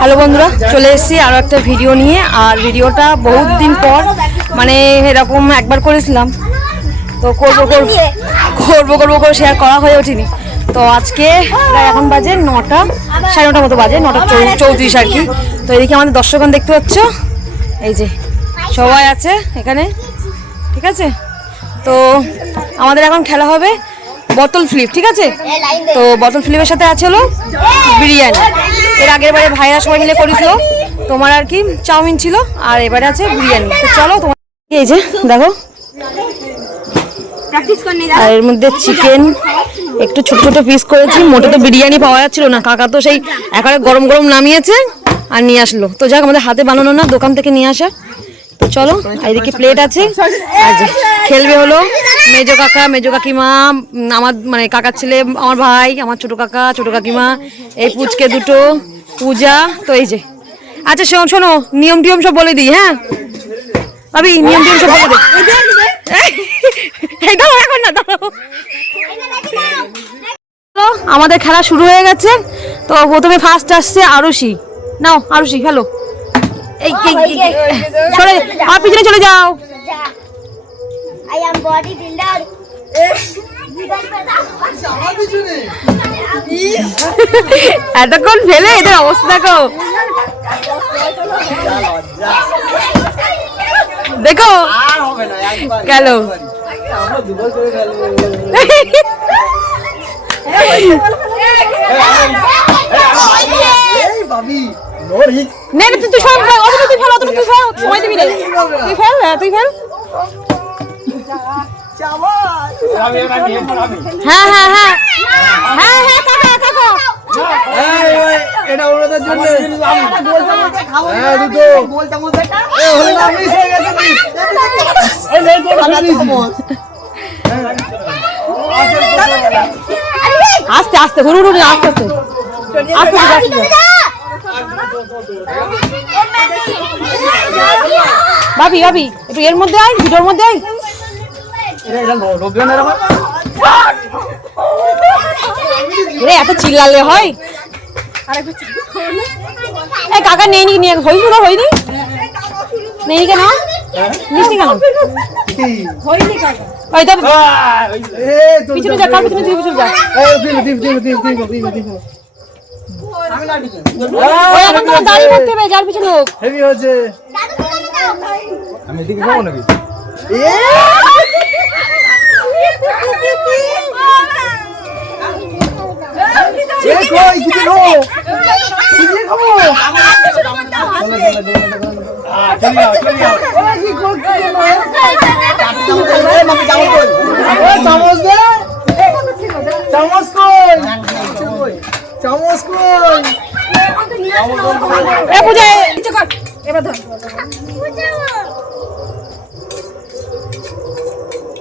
Hello বন্ধুরা, চলে এসেছি আরো একটা ভিডিও নিয়ে। আর ভিডিওটা বহুত দিন পর, মানে এরকম একবার করেছিলাম, তো করবো করে শেয়ার করা হয়ে ওঠেনি। তো আজকে এখন বাজে 9টা, 9:30 মতো বাজে, 9:34 আর কি। তো এদিকে আমাদের দর্শকগণ দেখতে পাচ্ছ, এই যে সবাই আছে এখানে, ঠিক আছে। তো আমাদের এখন খেলা হবে বোতল ফ্লিপ, ঠিক আছে। তো বোতল ফ্লিপের সাথে আছে হলো বিরিয়ানি। এর আগের বারে ভাইরা সবাই মিলে করেছিল, তোমার আর কি চাউমিন ছিল, আর এবারে আছে বিরিয়ানি। তো চলো তোমার, এই যে দেখো, আর এর মধ্যে চিকেন একটু ছোট ছোট পিস করেছি। মোটে তো বিরিয়ানি পাওয়া যাচ্ছিল না, কাকা তো সেই একেবারে গরম গরম নামিয়েছে আর নিয়ে আসলো। তো যাক, আমাদের হাতে বানানো না, দোকান থেকে নিয়ে আসা। তো চলো, এইদিকে প্লেট আছে। আর যে খেলবে হলো মেজো কাকা, মেজো কাকিমা, আমার মানে কাকার ছেলে, আমার ভাই, আমার ছোট কাকা, ছোট কাকিমা, এই পুচকে দুটো, পূজা। তো এই যে, আচ্ছা শোনো, নিয়ম টিয়ম সব বলে দিই। হ্যাঁ ভাবি, নিয়ম টিয়ম সব বলে দিই। এখন না, আমাদের খেলা শুরু হয়ে গেছে। তো প্রথমে ফার্স্ট আসছে আরুষি। নাও আরুষি খেলো। এই সরে, আমার পিছনে চলে যাও। এতক্ষণ ফেলে এদের অবস্থা দেখো, দেখো গেল। হ্যাঁ হ্যাঁ হ্যাঁ হ্যাঁ হ্যাঁ কাকা কাকা, এটা ওদের জন্য গোল চামচ খাবো। হ্যাঁ দুটো গোল চামচ দেখা, এ হলো না মিস হয়ে গেছে। এই নে তো চামচ, আস্তে আস্তে হুরু হুরু, আস্তে আস্তে আস্তে আস্তে। ভাবি ভাবি একটু এর মধ্যে আয়, ভিডিওর মধ্যে আয়। এত চিল্লালে হয়? কাকা নেই নি, নিয়ে হয়েছিল না? হয়নি, নেই কেন? মিষ্টি কেন? পিছনে যা, কার পিছনে, পিছনে যা। এখন তোমার দাঁড়িয়ে করতে হবে, যার পিছনে হোক। হেভি হচ্ছে, আমি এদিকে খাবো নাকি?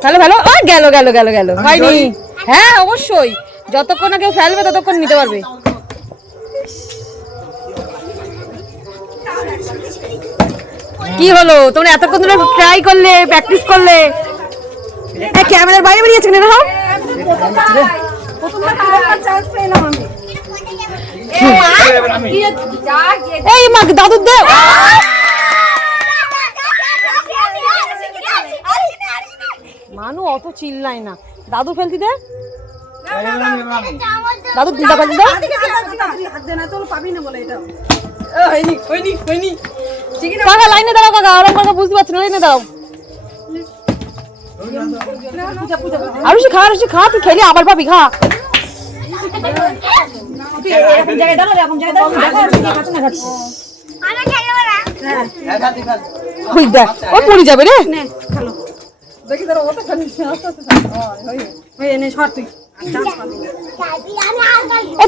ভালো ভালো, গেল গেল গেল গেল, হয়নি। হ্যাঁ অবশ্যই, যতক্ষণ না কেউ ফেলবে ততক্ষণ নিতে পারবে। কি হলো, তোমরা এতক্ষণ ধরে ট্রাই করলে, প্র্যাকটিস করলে, ক্যামেরার বাইরে বেরিয়েছে কেন? এই মা, দাদু দে। মানু অত চিল্লাই না, দাদু ফেলতি দে, দাদু দিদা ফেলতি দাও। কাকা লাইনে দাঁড়াও, কাকা আরাম কাকা, বুঝতে পারছি না, লাইনে দাঁড়াও। আরুষি খা, আরুষি খা, তুই খেলি আবার পাবি, খা। পড়ে যাবে রে।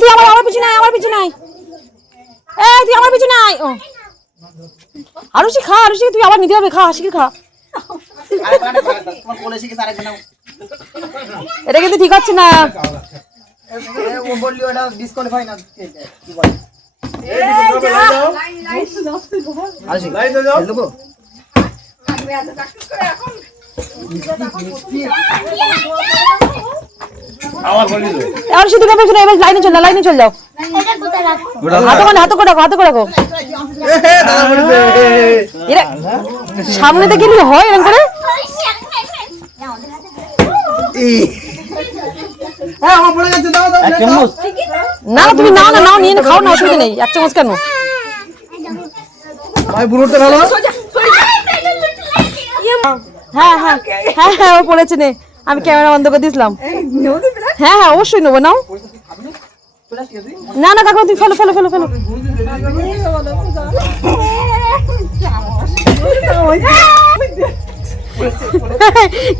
তুই আমার পিছনে আয়, আমার পিছনে আয়, তুই আমার পিছনে আয়। আরুষি খা, আরুষি তুই আবার নিতে হবে, খা, শিখে খা। এটা কিন্তু ঠিক হচ্ছে না। এবার শুধু কাপড় শুনে এবার লাইনে চল যাও। হাতে করে রাখো। সামনে থেকে কি হয় এরকম করে? না তুমি নাও নিয়ে খাও না, অসুবিধা নেই। 1 চামচ কেন? হ্যাঁ ও পড়েছে নে, আমি ক্যামেরা বন্ধ করে দিয়েছিলাম। হ্যাঁ অবশ্যই নেবো, নাও। না কাকা তুমি ফেলো।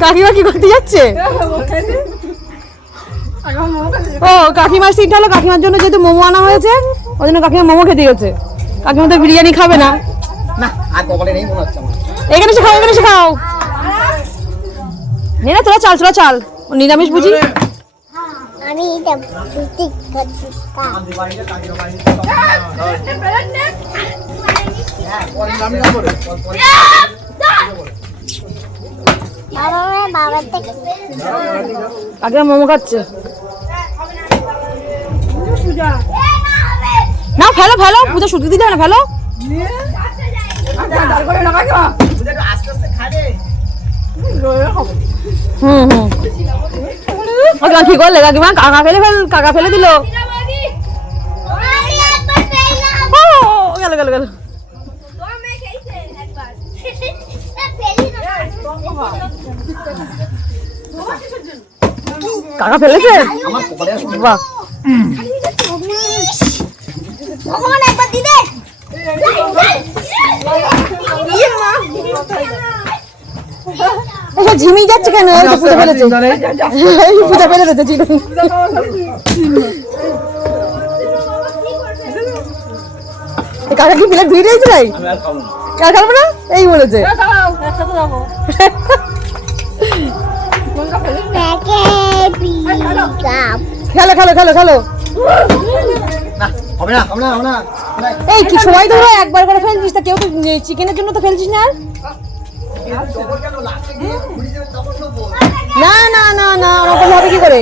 কাকিমা কি করতে যাচ্ছে? ও কাকিমার সিট হলো, কাকিমার জন্য যেহেতু মোমো আনা হয়েছে ওই জন্য কাকিমা মোমো খেতে গেছে। কাকিমা তো বিরিয়ানি খাবে না। এখানে এসে খাও। নে না তোরা চাল নিরামিষ বুঝি। কাকিমা মোমো খাচ্ছে। না ফেলো পূজা শুধু দিতে হবে না, ফেলো। কি করলে কাকিমা? কাকা ফেলে দিল। গেল কাকা ফেলেছে। বাহ ঝিমিয়ে যাচ্ছে কেন? পূজা ফেলেছে। কাকা কি প্লেট ধুয়ে দিয়েছে? ভাই কাকা খাবো না এই বলেছে। খেলো। এই কি সবাই ধরো একবার করে ফেলছিস, তা কেউ তো চিকেনের জন্য তো ফেলছিস না? না ওরকম হবে কি করে?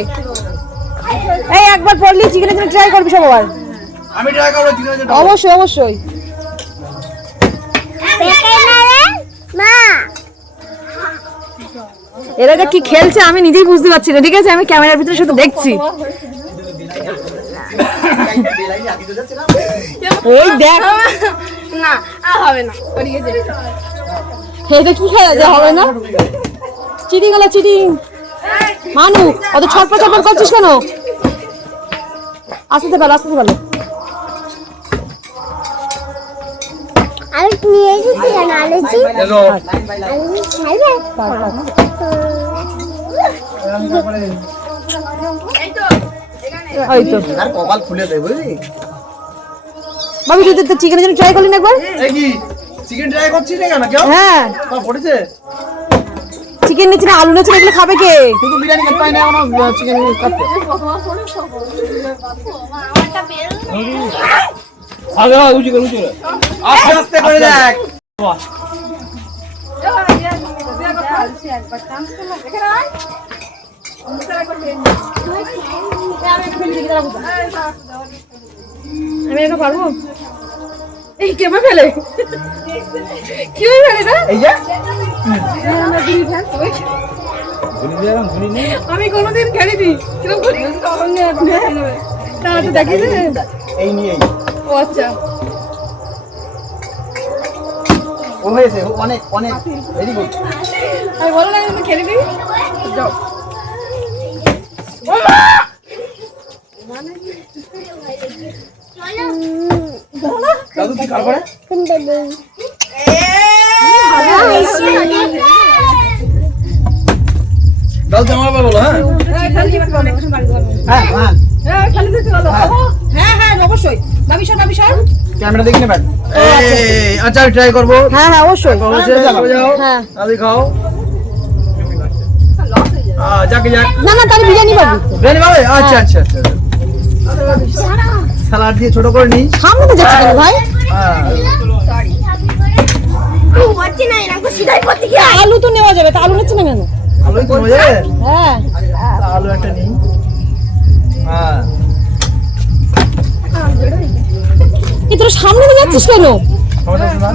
এই একবার পড়লি চিকেনের জন্য ট্রাই করবি সবার। আমি ট্রাই করব চিকেনের জন্য। অবশ্যই। এরা যে কি খেলছে আমি নিজেই বুঝতে পারছি না, ঠিক আছে? আমি ক্যামেরার ভিতরে শুধু দেখছি। ওই দেখ না হবে না, এটা কি খেলা যে হবে না? চিটিং মানু অত ছটপট করছিস কেন? আস্তে ভালো আমি নিয়ে এসেছি কেন? আলেছি হ্যালো ওই তো আর কপাল খুলে দেয় বুঝলি? বাবু তুই তো চিকেনের জন্য ট্রাই করলি না একবার? এই কি চিকেন ট্রাই করছিস না কেন? কেউ? হ্যাঁ পড়েছে চিকেন নিচে না আলু নিচে, এগুলো খাবে কে? শুধু বিরিয়ানি খেতে পাই না এখন চিকেন খাচ্ছে। আস্তে করে দেখ। আমি এটা পারবো? এই কেমন ফেলে কি ফেলে না? এই যে আমি কোনোদিন খেলিনি। এই নিয়ে ও আচ্ছা ও হয়েছে অনেক ভেরি গুড। আমি বলো না আমি খেলিনি। যাও দাদু কি কার করে? দাদু জামা বলো। হ্যাঁ অবশ্যই। ক্যামেরা দেখি না ব্যাট। এই আচ্ছা আমি ট্রাই করব। হ্যাঁ অবশ্যই। যাও হ্যাঁ আদি খাও। যাক না তাহলে বিরিয়ানি পাবি। বিরিয়ানি পাবে? আচ্ছা সালাড দিয়ে ছোট করে নিই। সামনে তো যাচ্ছে কেন ভাই? করছি না এরকম সিধাই করতে কি আলু তো নেওয়া যাবে, তা আলু নিচ্ছে না কেন? আলুই তো হয়ে যাবে। হ্যাঁ, আলু একটা নিই। হ্যাঁ এই তোর সামনে দিয়ে যাচ্ছিস কেন? সমস্যা আছে না?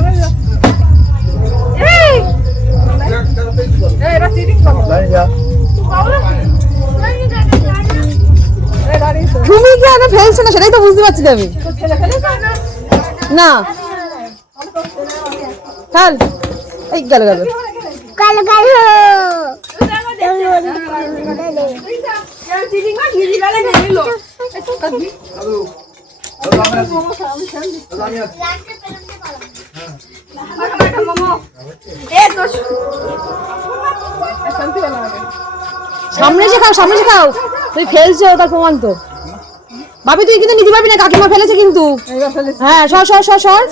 দাঁড়িয়ে যা। তুমি কেন ফেলছো না সেটাই তো বুঝতে পারছি না আমি। না চল, এই গেল গেল। কাল কাল সামনে এসে খাও, সামনে এসে খাও। তুই ফেলছো তার প্রমাণ তো। ভাবি তুই কিন্তু নিতে পারবি না, কাকিমা ফেলেছে কিন্তু। হ্যাঁ সর সর সর সর।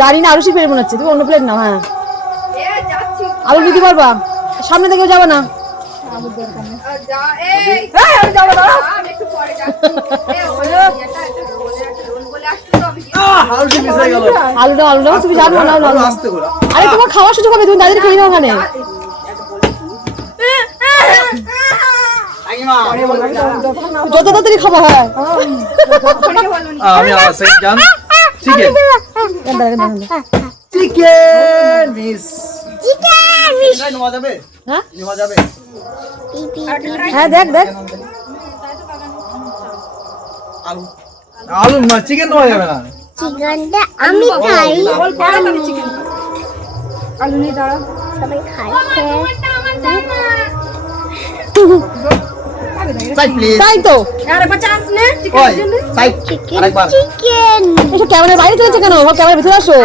জানি না, আরো ফেলে মনে হচ্ছে। তুমি অন্য প্লেট নাও। হ্যাঁ আলু নিতে পারবা, সামনে থেকেও যাবে না। আলুটা মিস হয়ে গেল। আলুটা আলুটা তুমি জানো না। আলু আস্তে করে। আরে তোমার খাওয়ার সুযোগ হবে, তুমি দাদির খেয়ে নাও ওখানে। যত তাড়াতাড়ি খাবো। হ্যাঁ আমি আসে জান। Chicken chicken miss. চিকেন মিশ এটা নেওয়া যাবে? হ্যাঁ নেওয়া যাবে? হ্যাঁ দেখ দেখ। আলু আলু না, চিকেন নেওয়া যাবে না। চিকেনটা আমি খাই আলু নিয়ে দাঁড়া সবাই খায় সাইড প্লিজ। তাই তো ওই সাইড আরেকবার। চিকেন এসব ক্যামেরার বাইরে চলেছে কেন? সব ক্যামেরার ভিতরে আসো।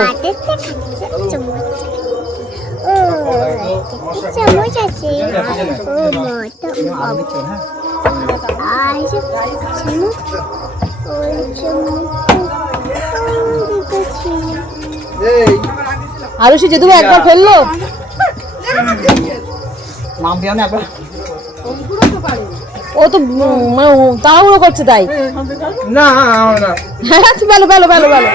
চামচ আছে ও মাটা আলু নিচ্ছি হ্যাঁ। আই চামচ ওই এই আরুষি যেহেতু একবার ফেললো। নাম দিয়া না একবার। ও তো মানে তাড়াহুড়ো করছে তাই। না না হ্যাঁ বেলো বেলো বেলো বেলো।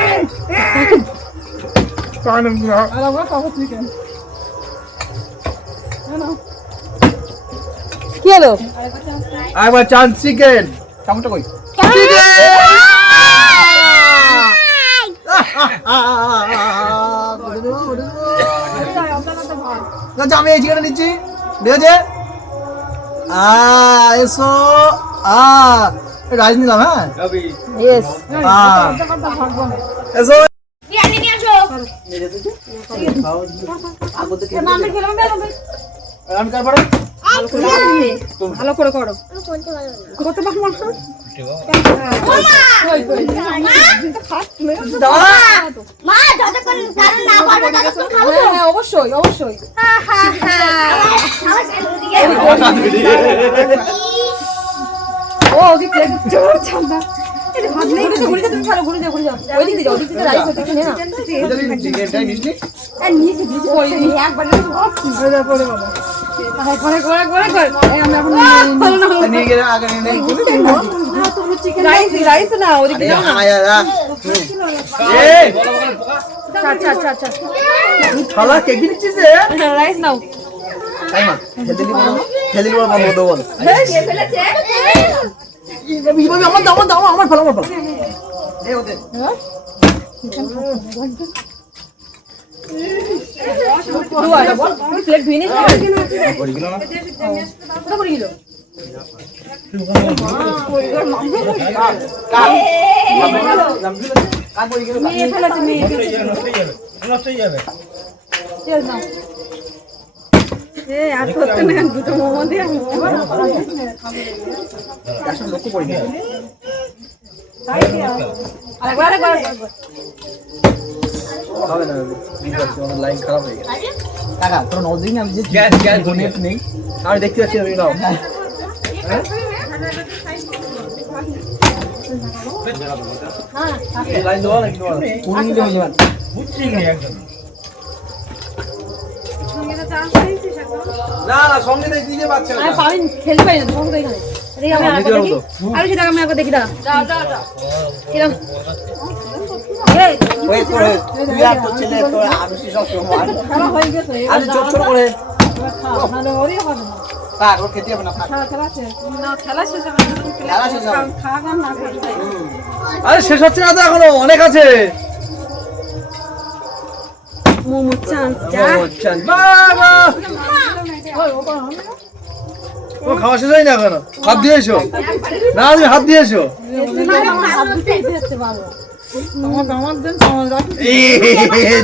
কি হলো? একবার চান চিকেন। চামচটা কই? আচ্ছা আমি এই চিকেনটা নিচ্ছি। দেখেছে এসো রাইস নিলাম। হ্যাঁ ইয়েস। এসো আমি কার পরে ভালো করে করো। মা যতক্ষণ কারণ না পারবে ততক্ষণ খাবো হ্যাঁ হ্যাঁ অবশ্যই অবশ্যই। ও কি প্লেট জোর ছান্দা। এই ভাত নেই তো ঘুরে যা, তুমি ছাড়ো ঘুরে যাও ঘুরে যাও। ওই দিকে যাও, ওই দিকে রাইস ওই দিকে নে না। চিকেনটাই মিষ্টি। আর নিচে দিছে ওই দিকে একবার ঘুরে যা পড়ে বাবা। আরে করে করে করে করে। এই আমরা এখন নিয়ে গেলে আগে নিয়ে রাইস রাইস না ওদিকে যাও না। এই আচ্ছা আচ্ছা আচ্ছা খালা কে কি দিচ্ছিস রে? রাইস নাও। তাই মা হেলদি বল বন্ধ বল। এইভাবে আমার দাও আমার ফেলা এই ওদের প্লেট ধুই নিস না। পড়ে গেল না? কোথা পড়ে গেল? কার পড়ে গেল? মেয়ে ফেলেছে মেয়ে। নষ্ট হয়ে যাবে। তেল নাও। আর করতে না দুটো মোমো দিয়ে আসলে লোক পড়ে গেল। আরেকবার আরেকবার হবে না লাইন খারাপ হয়ে গেছে। কাকা তোর নদিন আমি যে গ্যাস নেট নেই আমি দেখতে পাচ্ছি আমি নাও। লাইন দাও নাকি তোমার পুরি নিতে হবে মান বুঝছি না একদম। না না সঙ্গে দিতে পারছে না। আমি পারি খেলতে পারি না তোমাকে তো এখানে। দেখি আমি আরেকবার দেখি। আরে সেটা আমি আরেকবার দেখি দাঁড়া। যাও যাও যাও। কিরম? ওই করে তুই আর তোর ছেলে তোর আরুষি সব সমান আরে ছোট ছোট করে থাক ওর খেতে হবে না থাক খেলা শেষ হবে আরে শেষ হচ্ছে না তো এখনো অনেক আছে মোমো চান্স বাবা ও খাওয়া শেষ হয় না এখনো হাত দিয়ে এসো না তুমি হাত দিয়ে এসো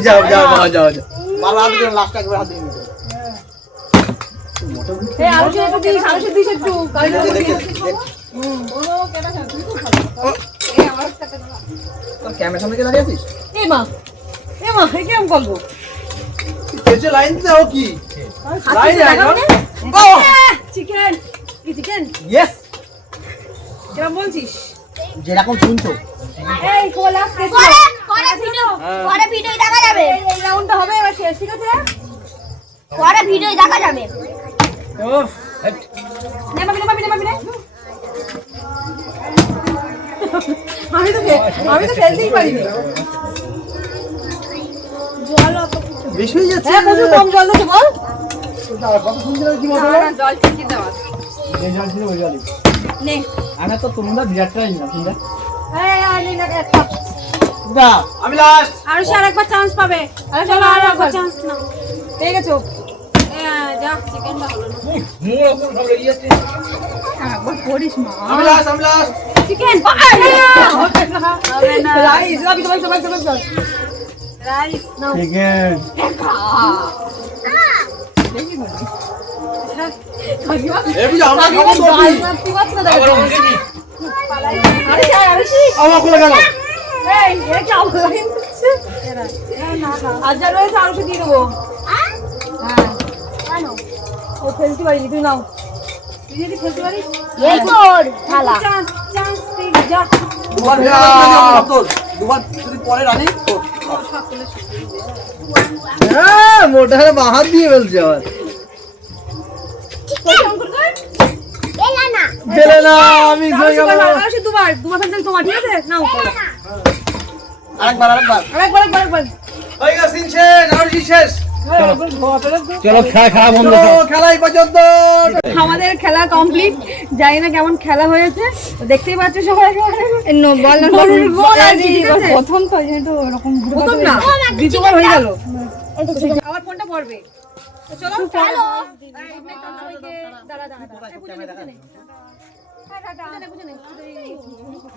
যাও যাও যাও যাও ভালো হাত দিয়ে লাস্ট একবার হাত দিয়ে নিতে ক্যামেরা সামনে দাঁড়িয়ে আছিস লাইন দিতে কি লাইন চিকেন চিকেন ইয়েস কিরম বলছিস যেরকম শুনছো এই কোলা শেষ পরে ভিডিও দেখা যাবে এই রাউন্ডটা হবে এবার শেষ ঠিক আছে পরে ভিডিও দেখা যাবে ওফ নেমাবি আমি তো খেলতেই পারিনি জল অত বেশি হয়ে যাচ্ছে হ্যাঁ প্রচুর কম জল দিতে বল কত সুন্দর কি বলছো জল ঠিকই দেওয়া এই জল ছিল ওই জলই নে আমি তো তোমরা বিরাটটাই নিলাম তোমরা এই নে এক কাপ দা আমি লাস্ট আর সে আরেকবার চান্স পাবে আরে চলো আরেকবার চান্স না পেয়ে গেছো যা চিকেনটা হলো না একবার করিস মা আমি লাস্ট চিকেন হবে না রাইস সবাই রাইস নাও চিকেন এই বুঝা আমরা খাবো তো আমার কোলে গেল আজ রয়েছে আরো দিয়ে দেবো হ্যাঁ ও ফেলতে পারিনি তুই নাও তুই যদি ফেলতে পারিস এই তোর থালা চান্স পেয়ে যা দুবার যদি পরে রানি হ্যাঁ মোটা বাহাত দিয়ে বলছে আবার এলা না দিলে না আমি হয়ে গেল দুবার ফেলতে তোমার ঠিক আছে নাও আরেকবার আরেকবার হয়ে গেছে সিন শেষ আর শেষ চলো খেলা বন্ধ খেলাই পর্যন্ত আমাদের খেলা কমপ্লিট জানি না কেমন খেলা হয়েছে তো দেখতেই পাচ্ছ সবাই প্রথম তো যেহেতু এরকম প্রথম না দ্বিতীয়বার হয়ে গেল আবার ফোনটা পড়বে তো চলো চলো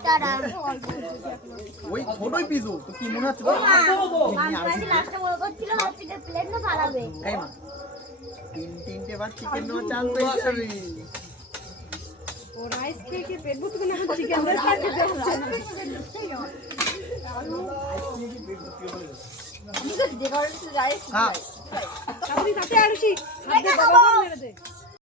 টাটা ওই ছোটই পিসু তো কি মনে হচ্ছে আমি লাস্টে বল করছিল চিকেন প্লেট না ফালাবে এই মা তিনটে বার চিকেন নো চাল পেয়েছি ও রাইস খেয়ে পেট ভর্তি করে এখন চিকেন রাইস খেতে হচ্ছে আমি তো দেবার রাইস হ্যাঁ আপনি তাতে আরশি হাতে বাবা মেরে দে